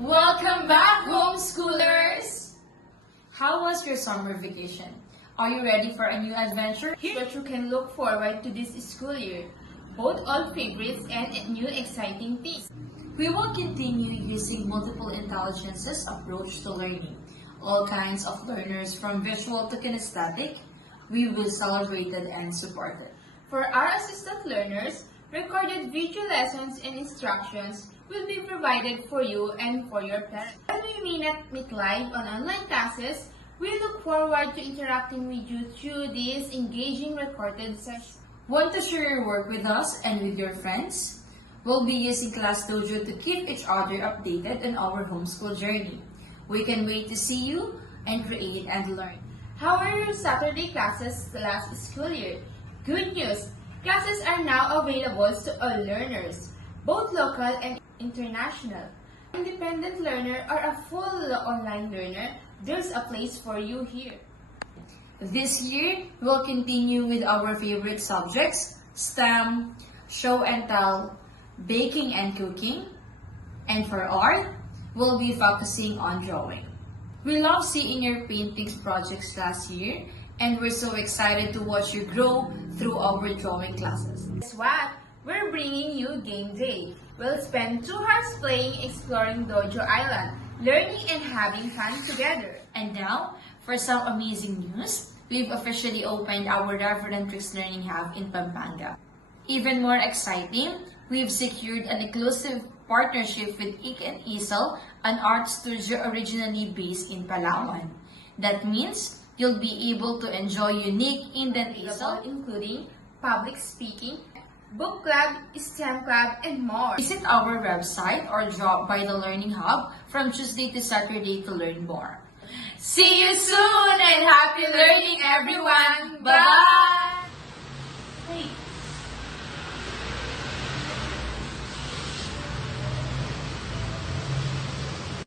Welcome back, homeschoolers! How was your summer vacation? Are you ready for a new adventure? Here's what you can look forward to this school year. Both old favorites and new exciting things. We will continue using multiple intelligences approach to learning. All kinds of learners from visual to kinesthetic, we will celebrate it and support it. For our assistant learners, recorded video lessons and instructions will be provided for you and for your parents. While we may not meet live on online classes, we look forward to interacting with you through these engaging recorded sessions. Want to share your work with us and with your friends? We'll be using Class Dojo to keep each other updated on our homeschool journey. We can wait to see you and create and learn. How are your Saturday classes last school year? Good news! Classes are now available to all learners, both local and international. Independent learner or a full online learner, there's a place for you here. This year, we'll continue with our favorite subjects, STEM, show and tell, baking and cooking, and for art, we'll be focusing on drawing. We love seeing your paintings projects last year, and we're so excited to watch you grow through our drawing classes. Guess what? We're bringing you Game Day. We'll spend 2 hours playing Exploring Dojo Island, learning and having fun together. And now, for some amazing news, we've officially opened our Reverentrix Learning Hub in Pampanga. Even more exciting, we've secured an exclusive partnership with Ik and Isel, an art studio originally based in Palawan. That means you'll be able to enjoy unique indent Isel, including public speaking, book club, STEM club, and more. Visit our website or drop by the Learning Hub from Tuesday to Saturday to learn more. See you soon and happy learning, everyone! Bye!